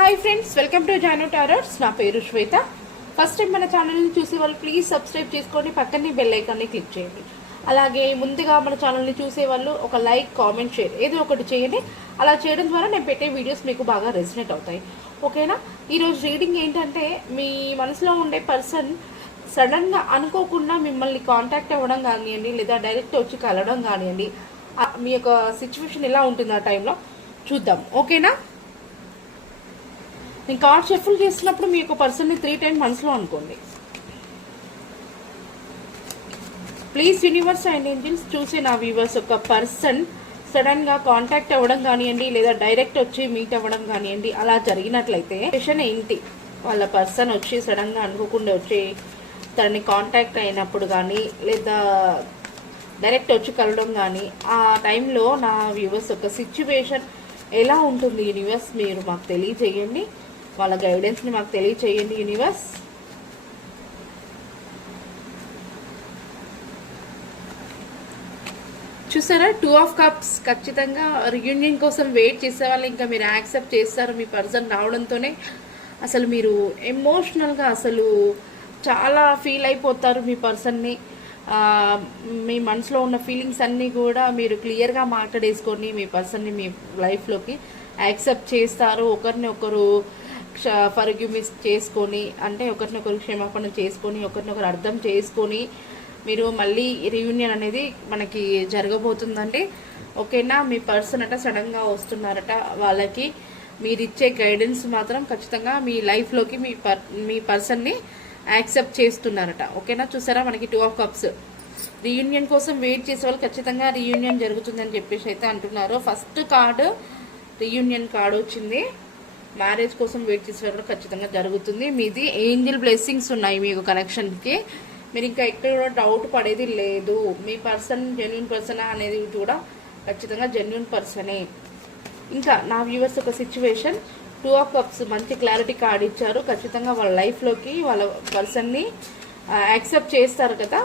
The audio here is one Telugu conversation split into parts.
Hi friends, welcome to Janu tarots. నా పేరు శ్వేత. ఫస్ట్ టైం మన ఛానల్ని చూసే వాళ్ళు ప్లీజ్ సబ్స్క్రైబ్ చేసుకోండి, పక్కనే బెల్ ఐకాన్ని క్లిక్ చేయండి. అలాగే ముందుగా మన ఛానల్ని చూసే వాళ్ళు ఒక లైక్, కామెంట్, షేర్ ఏదో ఒకటి చేయండి. అలా చేయడం ద్వారా నేను పెట్టే వీడియోస్ మీకు బాగా రెసినేట్ అవుతాయి. ఓకేనా? ఈరోజు రీడింగ్ ఏంటంటే, మీ మనసులో ఉండే పర్సన్ సడన్గా అనుకోకుండా మిమ్మల్ని కాంటాక్ట్ అవ్వడం కానివ్వండి, లేదా డైరెక్ట్ వచ్చి కలవడం కానివ్వండి, మీ యొక్క సిచ్యువేషన్ ఎలా ఉంటుంది ఆ టైంలో చూద్దాం. ఓకేనా? నేను కార్డ్ షఫుల్ చేస్తున్నప్పుడు మీ యొక్క పర్సన్ని 3 times మనసులో అనుకోండి. ప్లీజ్ యూనివర్స్ అండ్ ఏంజల్స్, చూసి నా వ్యూవర్స్ ఒక పర్సన్ సడన్గా కాంటాక్ట్ అవ్వడం కానివ్వండి, లేదా డైరెక్ట్ వచ్చి మీట్ అవ్వడం కానివ్వండి, అలా జరిగినట్లయితే క్వశ్చన్ ఏంటి? వాళ్ళ పర్సన్ వచ్చి సడన్గా అనుకోకుండా వచ్చి తనని కాంటాక్ట్ అయినప్పుడు కానీ, లేదా డైరెక్ట్ వచ్చి కలవడం కానీ, ఆ టైంలో నా వ్యూవర్స్ ఒక సిచ్యువేషన్ ఎలా ఉంటుంది యూనివర్స్ మీరు మాకు తెలియజేయండి. వాళ్ళ గైడెన్స్ని మాకు తెలియచేయండి యూనివర్స్. చూసారా, 2 of Cups. ఖచ్చితంగా రియూనియన్ కోసం వెయిట్ చేసే వాళ్ళు ఇంకా మీరు యాక్సెప్ట్ చేస్తారు. మీ పర్సన్ రావడంతోనే అసలు మీరు ఎమోషనల్గా అసలు చాలా ఫీల్ అయిపోతారు. మీ పర్సన్ని మీ మనసులో ఉన్న ఫీలింగ్స్ అన్నీ కూడా మీరు క్లియర్గా మాట్లాడేసుకొని మీ పర్సన్ని మీ లైఫ్లోకి యాక్సెప్ట్ చేస్తారు. ఒకరినొకరు ఫర్గివ్నెస్ చేసుకొని, అంటే ఒకరినొకరు క్షమాపణ చేసుకొని, ఒకరినొకరు అర్థం చేసుకొని మీరు మళ్ళీ రీయూనియన్ అనేది మనకి జరగబోతుందండి. ఓకేనా? మీ పర్సన్ అట సడన్గా వస్తున్నారట. వాళ్ళకి మీరు ఇచ్చే గైడెన్స్ మాత్రం ఖచ్చితంగా మీ లైఫ్లోకి మీ పర్సన్ని యాక్సెప్ట్ చేస్తున్నారట. ఓకేనా? చూసారా, మనకి 2 of Cups. రీయూనియన్ కోసం వెయిట్ చేసే వాళ్ళు ఖచ్చితంగా రీయూనియన్ జరుగుతుందని చెప్పేసి అయితే అంటున్నారు. ఫస్ట్ కార్డు రీయూనియన్ కార్డు వచ్చింది. మ్యారేజ్ కోసం వెయిట్ చేసే వాళ్ళు ఖచ్చితంగా జరుగుతుంది. మీది ఏంజల్ బ్లెస్సింగ్స్ ఉన్నాయి మీకు కనెక్షన్కి. మీరు ఇంకా ఎక్కడ కూడా డౌట్ పడేది లేదు. మీ పర్సన్ జెన్యున్ పర్సనా అనేది కూడా ఖచ్చితంగా జెన్యున్ పర్సనే. ఇంకా నా వ్యూవర్స్ ఒక సిచ్యువేషన్ 2 of Cups మంచి క్లారిటీ కార్డ్ ఇచ్చారు. ఖచ్చితంగా వాళ్ళ లైఫ్లోకి వాళ్ళ పర్సన్ని యాక్సెప్ట్ చేస్తారు కదా.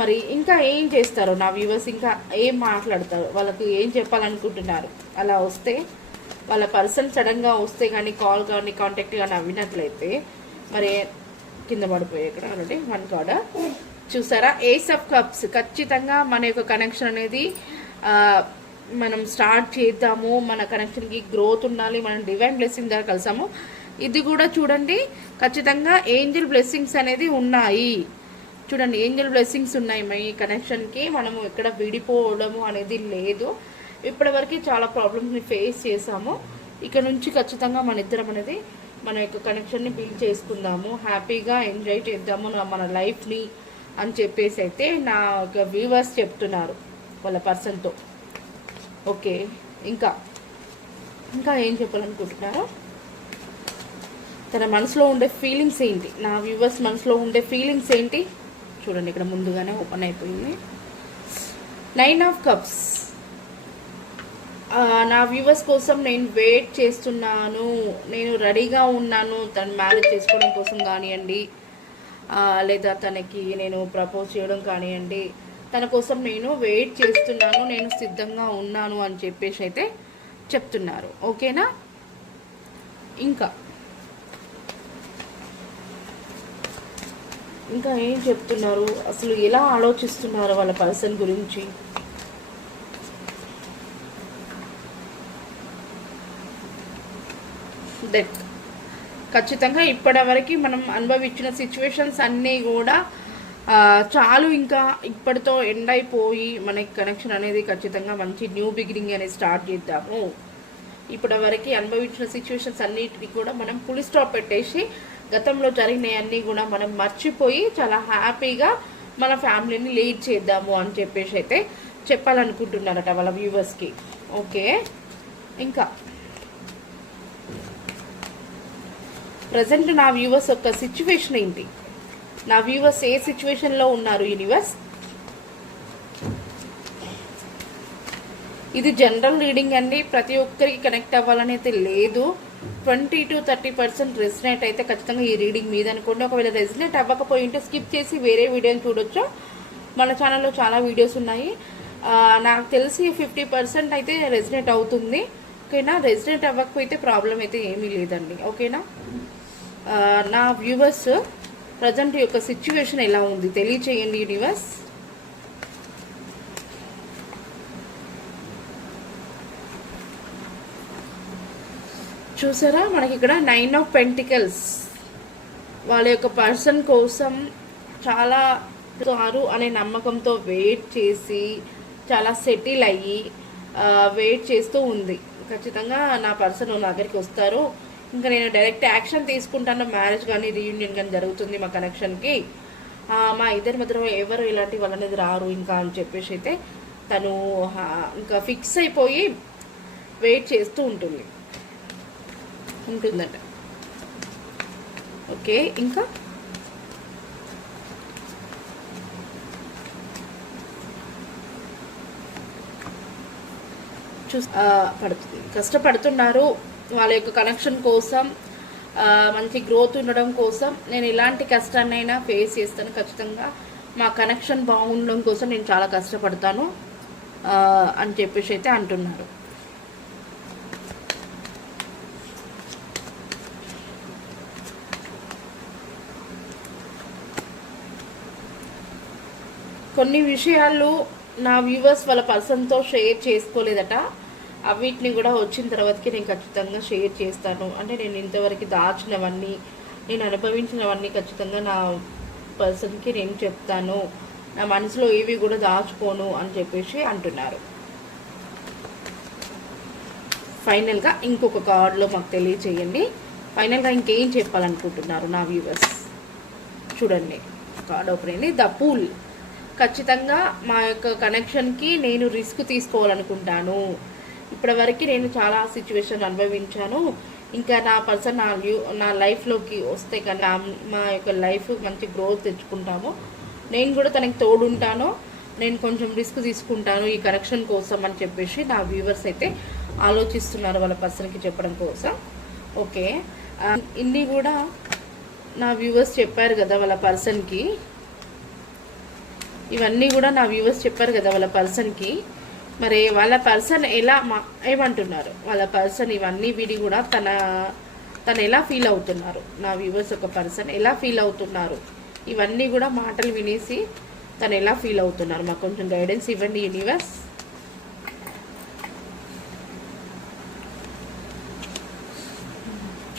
మరి ఇంకా ఏం చేస్తారు నా వ్యూవర్స్? ఇంకా ఏం మాట్లాడతారు? వాళ్ళకి ఏం చెప్పాలనుకుంటున్నారు? అలా వస్తే వాళ్ళ పర్సన్ సడన్గా వస్తే కానీ, కాల్ కానీ, కాంటాక్ట్ కానీ అవినట్లయితే మరి కింద పడిపోయి ఇక్కడ ఆల్రెడీ 1 కార్డ్ చూసారా, Ace of Cups. ఖచ్చితంగా మన యొక్క కనెక్షన్ అనేది మనం స్టార్ట్ చేద్దాము. మన కనెక్షన్కి గ్రోత్ ఉండాలి. మనం డివైన్ బ్లెస్సింగ్ దగ్గర కలిసాము. ఇది కూడా చూడండి, ఖచ్చితంగా ఏంజల్ బ్లెస్సింగ్స్ అనేది ఉన్నాయి. చూడండి, ఏంజల్ బ్లెస్సింగ్స్ ఉన్నాయి మీ కనెక్షన్కి. మనము ఇక్కడ విడిపోవడము అనేది లేదు. ఇప్పటివరకు చాలా ప్రాబ్లమ్స్ని ఫేస్ చేసాము. ఇక నుంచి ఖచ్చితంగా మన ఇద్దరం అనేది మన యొక్క కనెక్షన్ని బిల్డ్ చేసుకుందాము, హ్యాపీగా ఎంజాయ్ చేద్దాము మన లైఫ్ని అని చెప్పేసి అయితే నా ఒక వ్యూవర్స్ చెప్తున్నారు వాళ్ళ పర్సన్తో. ఓకే, ఇంకా ఏం చెప్పాలనుకుంటున్నారో, తన మనసులో ఉండే ఫీలింగ్స్ ఏంటి? నా వ్యూవర్స్ మనసులో ఉండే ఫీలింగ్స్ ఏంటి చూడండి. ఇక్కడ ముందుగానే ఓపెన్ అయిపోయింది 9 of Cups. నా వ్యూవర్స్ కోసం నేను వెయిట్ చేస్తున్నాను, నేను రెడీగా ఉన్నాను తను మ్యారేజ్ చేసుకోవడం కోసం కానివ్వండి, లేదా తనకి నేను ప్రపోజ్ చేయడం కానివ్వండి, తన కోసం నేను వెయిట్ చేస్తున్నాను, నేను సిద్ధంగా ఉన్నాను అని చెప్పేసి అయితే చెప్తున్నారు. ఓకేనా? ఇంకా ఏం చెప్తున్నారు? అసలు ఎలా ఆలోచిస్తున్నారు వాళ్ళ పర్సన్ గురించి? దట్ ఖచ్చితంగా ఇప్పటివరకు మనం అనుభవించిన సిచ్యువేషన్స్ అన్నీ కూడా చాలు, ఇంకా ఇప్పటితో ఎండ్ అయిపోయి మనకి కనెక్షన్ అనేది ఖచ్చితంగా మంచి న్యూ బిగినింగ్ అనేది స్టార్ట్ చేద్దాము. ఇప్పటివరకు అనుభవించిన సిచ్యువేషన్స్ అన్నిటిని కూడా మనం ఫుల్ స్టాప్ పెట్టేసి గతంలో జరిగినవన్నీ కూడా మనం మర్చిపోయి చాలా హ్యాపీగా మన ఫ్యామిలీని లీడ్ చేద్దాము అని చెప్పేసి అయితే చెప్పాలనుకుంటున్నారట వాళ్ళ వ్యూవర్స్కి. ఓకే, ఇంకా ప్రజెంట్ నా వ్యూవర్స్ యొక్క సిచ్యువేషన్ ఏంటి? నా వ్యూవర్స్ ఏ సిచ్యువేషన్లో ఉన్నారు యూనివర్స్? ఇది జనరల్ రీడింగ్ అండి, ప్రతి ఒక్కరికి కనెక్ట్ అవ్వాలని అయితే లేదు. 20 to 30% రెసినేట్ అయితే ఖచ్చితంగా ఈ రీడింగ్ మీద అనుకోండి. ఒకవేళ రెసినేట్ అవ్వకపోయి ఉంటే స్కిప్ చేసి వేరే వీడియోని చూడొచ్చు. మన ఛానల్లో చాలా వీడియోస్ ఉన్నాయి. నాకు తెలిసి 50% అయితే రెసినేట్ అవుతుంది. ఓకేనా. రెసిడెంట్ అవ్వకపోతే ప్రాబ్లం అయితే ఏమీ లేదండి. ఓకేనా. నా వ్యూవర్స్ ప్రజెంట్ యొక్క సిచ్యువేషన్ ఎలా ఉంది తెలియచేయండి యూనివర్స్. చూసారా మనకి ఇక్కడ 9 ఆఫ్ పెంటికల్స్. వాళ్ళ యొక్క పర్సన్ కోసం చాలా అనే నమ్మకంతో వెయిట్ చేసి చాలా సెటిల్ అయ్యి వెయిట్ చేస్తూ ఉంది. ఖచ్చితంగా నా పర్సన్ నా దగ్గరికి వస్తారు, ఇంకా నేను డైరెక్ట్ యాక్షన్ తీసుకుంటాను, మ్యారేజ్ కానీ రీయూనియన్ కానీ జరుగుతుంది మా కనెక్షన్కి, మా ఇద్దరి మధ్యలో ఎవరు ఇలాంటి వాళ్ళనేది రారు ఇంకా అని చెప్పేసి అయితే తను ఇంకా ఫిక్స్ అయిపోయి వెయిట్ చేస్తూ ఉంటుందంట. ఓకే. ఇంకా కష్టపడుతున్నారు వాళ్ళ యొక్క కనెక్షన్ కోసం, మంచి గ్రోత్ ఉండడం కోసం. నేను ఎలాంటి కష్టాన్నైనా ఫేస్ చేస్తాను ఖచ్చితంగా, మా కనెక్షన్ బాగుండడం కోసం నేను చాలా కష్టపడతాను అని చెప్పేసి అయితే అంటున్నారు. కొన్ని విషయాలు నా వ్యూవర్స్ వాళ్ళ పర్సన్తో షేర్ చేసుకోలేదట, వీటిని కూడా వచ్చిన తర్వాతకి నేను ఖచ్చితంగా షేర్ చేస్తాను. అంటే నేను ఇంతవరకు దాచినవన్నీ, నేను అనుభవించినవన్నీ ఖచ్చితంగా నా పర్సన్కి నేను చెప్తాను, నా మనసులో ఏవి కూడా దాచుకోను అని చెప్పేసి అంటున్నారు. ఫైనల్గా ఇంకొక కార్డులో మాకు తెలియచేయండి. ఫైనల్గా ఇంకేం చెప్పాలనుకుంటున్నారు నా వ్యూవర్స్. చూడండి కార్డ్ ఓపెన్ అయింది. The pool. ఖచ్చితంగా మా యొక్క కనెక్షన్కి నేను రిస్క్ తీసుకోవాలనుకుంటాను. ఇప్పటివరకు నేను చాలా సిచ్యువేషన్ అనుభవించాను, ఇంకా నా పర్సన్ నా లైఫ్లోకి వస్తే కానీ మా యొక్క లైఫ్ మంచి గ్రోత్ తెచ్చుకుంటాము, నేను కూడా తనకి తోడుంటాను, నేను కొంచెం రిస్క్ తీసుకుంటాను ఈ కనెక్షన్ కోసం అని చెప్పేసి నా వ్యూవర్స్ అయితే ఆలోచిస్తున్నారు వాళ్ళ పర్సన్కి చెప్పడం కోసం. ఓకే. ఇన్ని కూడా నా వ్యూవర్స్ చెప్పారు కదా వాళ్ళ పర్సన్కి, ఇవన్నీ కూడా నా వ్యూవర్స్ చెప్పారు కదా వాళ్ళ పర్సన్కి. మరి వాళ్ళ పర్సన్ ఏమంటున్నారు, వాళ్ళ పర్సన్ ఇవన్నీ విడి కూడా తను ఎలా ఫీల్ అవుతున్నారు, నా వ్యూవర్స్ ఒక పర్సన్ ఎలా ఫీల్ అవుతున్నారు, ఇవన్నీ కూడా మాటలు వినేసి తను ఎలా ఫీల్ అవుతున్నారు మాకు కొంచెం గైడెన్స్ ఇవ్వండి యూనివర్స్.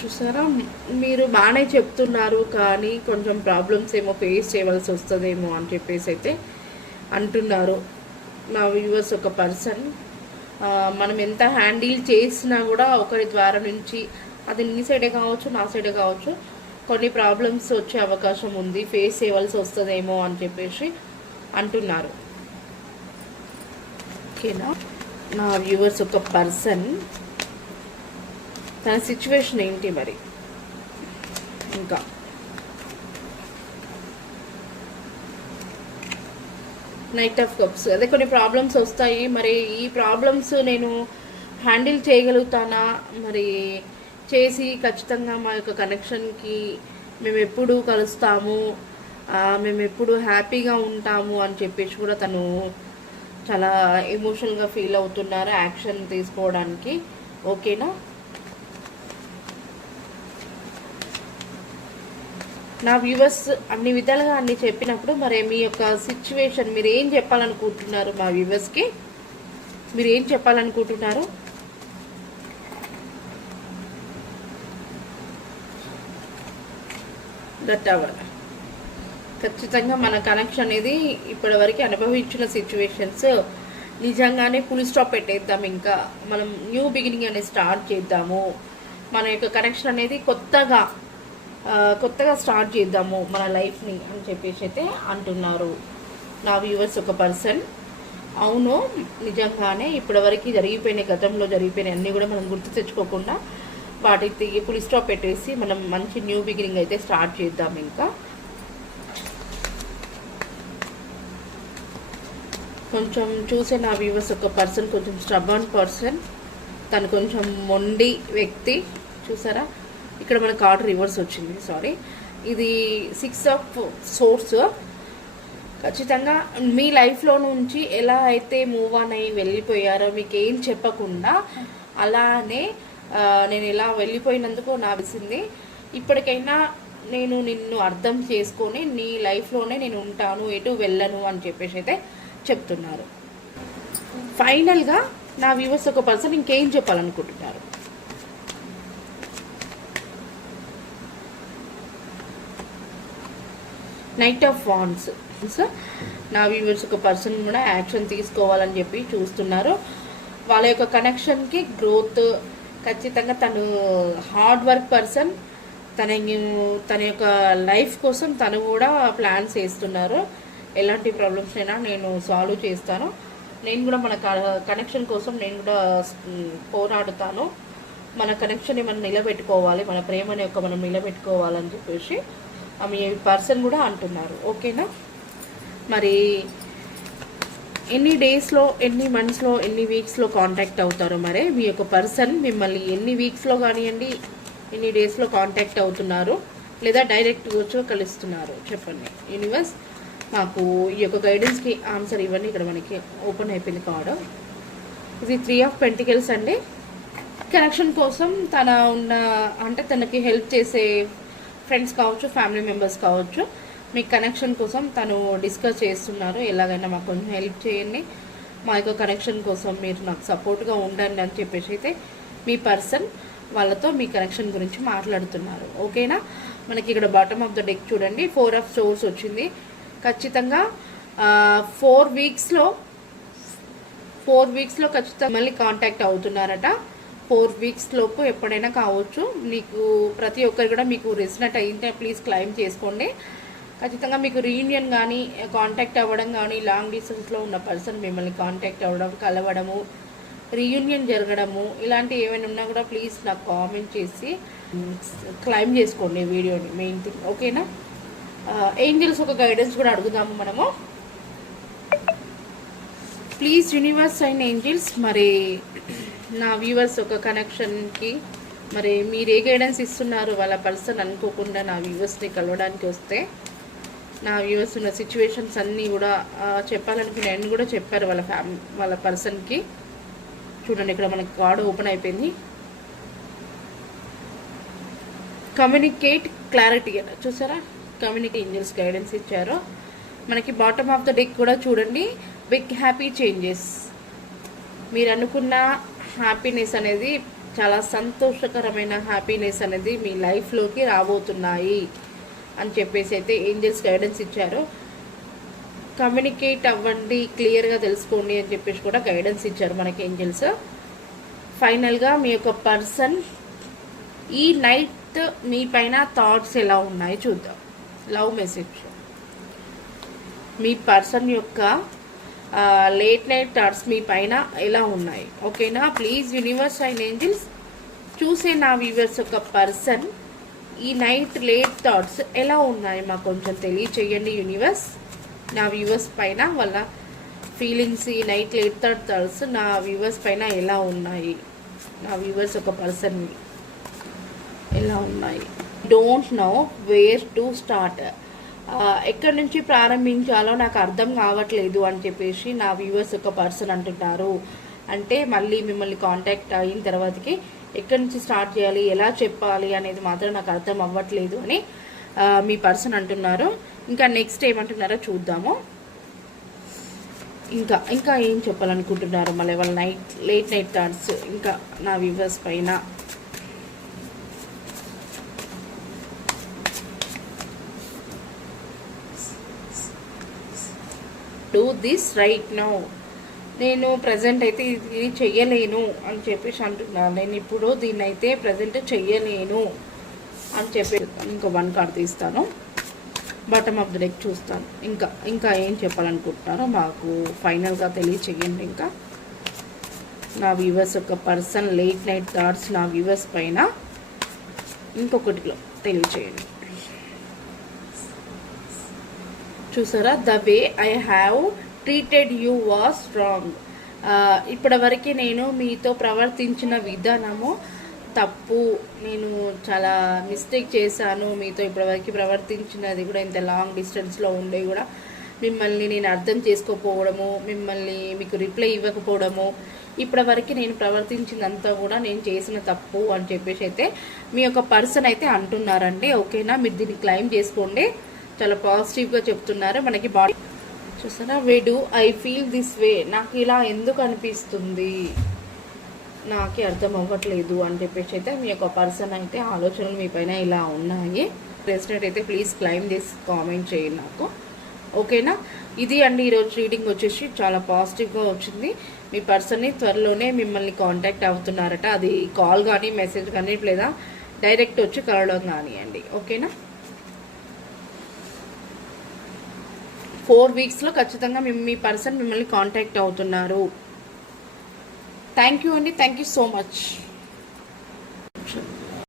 చూసారా మీరు బాగానే చెప్తున్నారు కానీ కొంచెం ప్రాబ్లమ్స్ ఏమో ఫేస్ చేయవలసి వస్తుందేమో అని చెప్పేసి అయితే అంటున్నారు నా వ్యూవర్స్ ఒక పర్సన్. మనం ఎంత హ్యాండిల్ చేసినా కూడా ఒకరి ద్వారా నుంచి, అది నీ సైడే కావచ్చు నా సైడే కావచ్చు, కొన్ని ప్రాబ్లమ్స్ వచ్చే అవకాశం ఉంది, ఫేస్ చేయవలసి వస్తుందేమో అని చెప్పేసి అంటున్నారు. ఓకేనా. నా వ్యూవర్స్ ఒక పర్సన్ తన సిచ్యువేషన్ ఏంటి మరి. ఇంకా నైట్ ఆఫ్ కప్స్. అదే కొన్ని ప్రాబ్లమ్స్ వస్తాయి, మరి ఈ ప్రాబ్లమ్స్ నేను హ్యాండిల్ చేయగలుగుతానా, మరి చేసి ఖచ్చితంగా మా యొక్క కనెక్షన్కి మేము ఎప్పుడు కలుస్తాము, మేము ఎప్పుడు హ్యాపీగా ఉంటాము అని చెప్పేసి కూడా తను చాలా ఎమోషనల్గా ఫీల్ అవుతున్నారు యాక్షన్ తీసుకోవడానికి. ఓకేనా. నా వ్యూవర్స్ అన్ని విధాలుగా అన్ని చెప్పినప్పుడు మరి మీ యొక్క సిచ్యువేషన్ మీరు ఏం చెప్పాలనుకుంటున్నారు, మా వ్యూవర్స్కి మీరు ఏం చెప్పాలనుకుంటున్నారు. ఖచ్చితంగా మన కనెక్షన్ అనేది ఇప్పటివరకు అనుభవించిన సిచ్యువేషన్స్ నిజంగానే ఫుల్ స్టాప్ పెట్టేద్దాం, ఇంకా మనం న్యూ బిగినింగ్ అనేది స్టార్ట్ చేద్దాము, మన యొక్క కనెక్షన్ అనేది కొత్తగా స్టార్ట్ చేద్దాము మన లైఫ్ని అని చెప్పేసి అయితే అంటున్నారు నా వ్యూవర్స్ ఒక పర్సన్. అవును, నిజంగానే ఇప్పటివరకు జరిగిపోయిన గతంలో జరిగిపోయిన అన్నీ కూడా మనం గుర్తు తెచ్చుకోకుండా వాటికి ఫుల్ స్టాప్ పెట్టేసి మనం మంచి న్యూ బిగినింగ్ అయితే స్టార్ట్ చేద్దాం. ఇంకా కొంచెం చూసే నా వ్యూవర్స్ ఒక పర్సన్ కొంచెం స్టబర్న్ పర్సన్, తను కొంచెం మొండి వ్యక్తి. చూసారా ఇక్కడ మన కార్డ్ రివర్స్ వచ్చింది, సారీ. ఇది 6 ఆఫ్ సోర్స్. ఖచ్చితంగా మీ లైఫ్లో నుంచి ఎలా అయితే మూవ్ ఆన్ అయ్యి వెళ్ళిపోయారో మీకు ఏం చెప్పకుండా అలానే నేను ఇలా వెళ్ళిపోయినందుకు నావిసింది. ఇప్పటికైనా నేను నిన్ను అర్థం చేసుకొని నీ లైఫ్లోనే నేను ఉంటాను, ఎటు వెళ్ళను అని చెప్పేసి అయితే చెప్తున్నారు. ఫైనల్గా నా వ్యూవర్స్ ఒక పర్సన్ ఇంకేం చెప్పాలనుకుంటున్నారు? Knight of wands. నా వ్యూవర్స్ ఒక పర్సన్ కూడా యాక్షన్ తీసుకోవాలని చెప్పి చూస్తున్నారు. వాళ్ళ యొక్క కనెక్షన్కి గ్రోత్ ఖచ్చితంగా. తను హార్డ్ వర్క్ పర్సన్. తన యొక్క లైఫ్ కోసం తను కూడా ప్లాన్స్ వేస్తున్నారు. ఎలాంటి ప్రాబ్లమ్స్ అయినా నేను సాల్వ్ చేస్తాను, నేను కూడా మన కనెక్షన్ కోసం నేను కూడా పోరాడుతాను, మన కనెక్షన్ని మనం నిలబెట్టుకోవాలి, మన ప్రేమని యొక్క మనం నిలబెట్టుకోవాలని చెప్పేసి మీ పర్సన్ కూడా అంటున్నారు. ఓకేనా? మరి ఎన్ని డేస్లో, ఎన్ని మంత్స్లో, ఎన్ని వీక్స్లో కాంటాక్ట్ అవుతారో మరి మీ యొక్క పర్సన్ మిమ్మల్ని ఎన్ని వీక్స్లో కానివ్వండి, ఎన్ని డేస్లో కాంటాక్ట్ అవుతున్నారు, లేదా డైరెక్ట్ వచ్చి కలుస్తున్నారు చెప్పండి. యూనివర్స్ మాకు ఈ యొక్క గైడెన్స్కి ఆన్సర్ ఇవ్వండి. ఇక్కడ మనకి ఓపెన్ అయిపోయింది కార్డు. ఇది 3 ఆఫ్ పెంటికల్స్ అండి. కనెక్షన్ కోసం తన ఉన్న అంటే తనకి హెల్ప్ చేసే ఫ్రెండ్స్ కావచ్చు, ఫ్యామిలీ మెంబర్స్ కావచ్చు, మీ కనెక్షన్ కోసం తను డిస్కస్ చేస్తున్నారు. ఎలాగైనా మాకు కొంచెం హెల్ప్ చేయండి, మా యొక్క కనెక్షన్ కోసం మీరు నాకు సపోర్ట్గా ఉండండి అని చెప్పేసి అయితే మీ పర్సన్ వాళ్ళతో మీ కనెక్షన్ గురించి మాట్లాడుతున్నారు. ఓకేనా? మనకి ఇక్కడ బాటమ్ ఆఫ్ ద డెక్ చూడండి 4 ఆఫ్ సోర్స్ వచ్చింది. ఖచ్చితంగా 4 వీక్స్లో ఖచ్చితంగా మళ్ళీ కాంటాక్ట్ అవుతున్నారట. 4 వీక్స్ లోపు ఎప్పుడైనా కావచ్చు. మీకు ప్రతి ఒక్కరు కూడా మీకు రెసినెట్ అయితే ప్లీజ్ క్లైమ్ చేసుకోండి. ఖచ్చితంగా మీకు రీయూనియన్ కానీ, కాంటాక్ట్ అవ్వడం కానీ, లాంగ్ డిస్టెన్స్లో ఉన్న పర్సన్ మిమ్మల్ని కాంటాక్ట్ అవ్వడం, కలవడము, రీయూనియన్ జరగడము, ఇలాంటి ఏమైనా ఉన్నా కూడా ప్లీజ్ నాకు కామెంట్ చేసి క్లైమ్ చేసుకోండి వీడియోని, మెయిన్ థింగ్. ఓకేనా? ఏంజల్స్ ఒక గైడెన్స్ కూడా అడుగుదాము మనము. ప్లీజ్ యూనివర్స్ అండ్ ఏంజల్స్, మరి నా వ్యూవర్స్ ఒక కనెక్షన్కి మరి మీరు ఏ గైడెన్స్ ఇస్తున్నారు? వాళ్ళ పర్సన్ అనుకోకుండా నా వ్యూవర్స్ని కలవడానికి వస్తే నా వ్యూవర్స్ ఉన్న సిచ్యువేషన్స్ అన్నీ కూడా చెప్పాలనుకుని నేను కూడా చెప్పారు వాళ్ళ పర్సన్కి. చూడండి ఇక్కడ మనకి కార్డు ఓపెన్ అయిపోయింది. కమ్యూనికేట్ క్లారిటీ అని చూసారా? కమ్యూనిటీ ఏంజల్స్ గైడెన్స్ ఇచ్చారు మనకి. బాటమ్ ఆఫ్ ద డెక్ కూడా చూడండి, బిగ్ హ్యాపీ చేంజెస్. మీరు అనుకున్న హ్యాపీనెస్ అనేది, చాలా సంతోషకరమైన హ్యాపీనెస్ అనేది మీ లైఫ్లోకి రాబోతున్నాయి అని చెప్పేసి అయితే ఏంజల్స్ గైడెన్స్ ఇచ్చారు. కమ్యూనికేట్ అవ్వండి, క్లియర్గా తెలుసుకోండి అని చెప్పేసి కూడా గైడెన్స్ ఇచ్చారు మనకి ఏంజల్స్. ఫైనల్గా మీ యొక్క పర్సన్ ఈ నైట్ మీ పైన థాట్స్ ఎలా ఉన్నాయి చూద్దాం. Love message. మీ పర్సన్ యొక్క లేట్ నైట్ థాట్స్ మీ పైన ఎలా ఉన్నాయి? ఓకేనా? ప్లీజ్ యూనివర్స్ అండ్ ఏంజల్స్ చూసే నా వ్యూవర్స్ యొక్క పర్సన్ ఈ నైట్ లేట్ థాట్స్ ఎలా ఉన్నాయి మాకు కొంచెం తెలియచేయండి యూనివర్స్. నా వ్యూవర్స్ పైన వాళ్ళ ఫీలింగ్స్, ఈ నైట్ లేట్ థాట్స్ నా వ్యూవర్స్ పైన ఎలా ఉన్నాయి, నా వ్యూవర్స్ ఒక పర్సన్ ఎలా ఉన్నాయి? Don't know where to start. ఎక్కడి నుంచి ప్రారంభించాలో నాకు అర్థం కావట్లేదు అని చెప్పేసి నా వ్యూవర్స్ ఒక పర్సన్ అంటున్నారు. అంటే మళ్ళీ మిమ్మల్ని కాంటాక్ట్ అయిన తర్వాతకి ఎక్కడి నుంచి స్టార్ట్ చేయాలి, ఎలా చెప్పాలి అనేది మాత్రం నాకు అర్థం అవ్వట్లేదు అని మీ పర్సన్ అంటున్నారు. ఇంకా నెక్స్ట్ ఏమంటున్నారో చూద్దాము. ఇంకా ఏం చెప్పాలనుకుంటున్నారు మళ్ళీ వాళ్ళ లేట్ నైట్ థాట్స్ ఇంకా నా వ్యూవర్స్ పైన. Do this right now. నేను ప్రజెంట్ అయితే ఇది చెయ్యలేను అని చెప్పేసి అంటున్నాను. నేను ఇప్పుడు దీన్ని అయితే ప్రజెంట్ చెయ్యలేను అని చెప్పి ఇంకా 1 కార్డ్ తీస్తాను. బాటమ్ ఆఫ్ ద డెక్ చూస్తాను. ఇంకా ఏం చెప్పాలనుకుంటున్నారో మాకు ఫైనల్గా తెలియచేయండి. ఇంకా నా వ్యూవర్స్ ఒక పర్సన్ లేట్ నైట్ థాట్స్ నా వ్యూవర్స్ పైన ఇంకొకటిలో తెలియచేయండి. చూసారా? The way I have treated you was wrong. ఇప్పటివరకు నేను మీతో ప్రవర్తించిన విధానము తప్పు, నేను చాలా మిస్టేక్ చేశాను. మీతో ఇప్పటివరకు ప్రవర్తించినది కూడా ఇంత లాంగ్ డిస్టెన్స్లో ఉండే కూడా మిమ్మల్ని నేను అర్థం చేసుకోకపోవడము, మిమ్మల్ని మీకు రిప్లై ఇవ్వకపోవడము, ఇప్పటి వరకు నేను ప్రవర్తించిందంతా కూడా నేను చేసిన తప్పు అని చెప్పేసి అయితే మీ యొక్క పర్సన్ అయితే అంటున్నారండి. ఓకేనా, మీరు దీన్ని క్లైమ్ చేసుకోండి. చాలా పాజిటివ్గా చెప్తున్నారు. మనకి బాడీ చూసారా, వేడు ఐ ఫీల్ దిస్ వే, నాకు ఇలా ఎందుకు అనిపిస్తుంది, నాకే అర్థం అవ్వట్లేదు అని చెప్పేసి అయితే మీ యొక్క పర్సన్ అయితే ఆలోచనలు మీ పైన ఇలా ఉన్నాయి. ప్రెసిడెంట్ అయితే ప్లీజ్ క్లైమ్ చేసి కామెంట్ చేయండి నాకు. ఓకేనా, ఇది అండి ఈరోజు రీడింగ్ వచ్చేసి చాలా పాజిటివ్గా వచ్చింది. మీ పర్సన్ని త్వరలోనే మిమ్మల్ని కాంటాక్ట్ అవుతున్నారట. అది కాల్ కానీ మెసేజ్ కానీ లేదా డైరెక్ట్ వచ్చి కలవడం కానివ్వండి. ఓకేనా, 4 వీక్స్లో ఖచ్చితంగా మీ పర్సన్ మిమ్మల్ని కాంటాక్ట్ అవుతున్నారు. థ్యాంక్ యూ అండి, థ్యాంక్ యూ సో మచ్.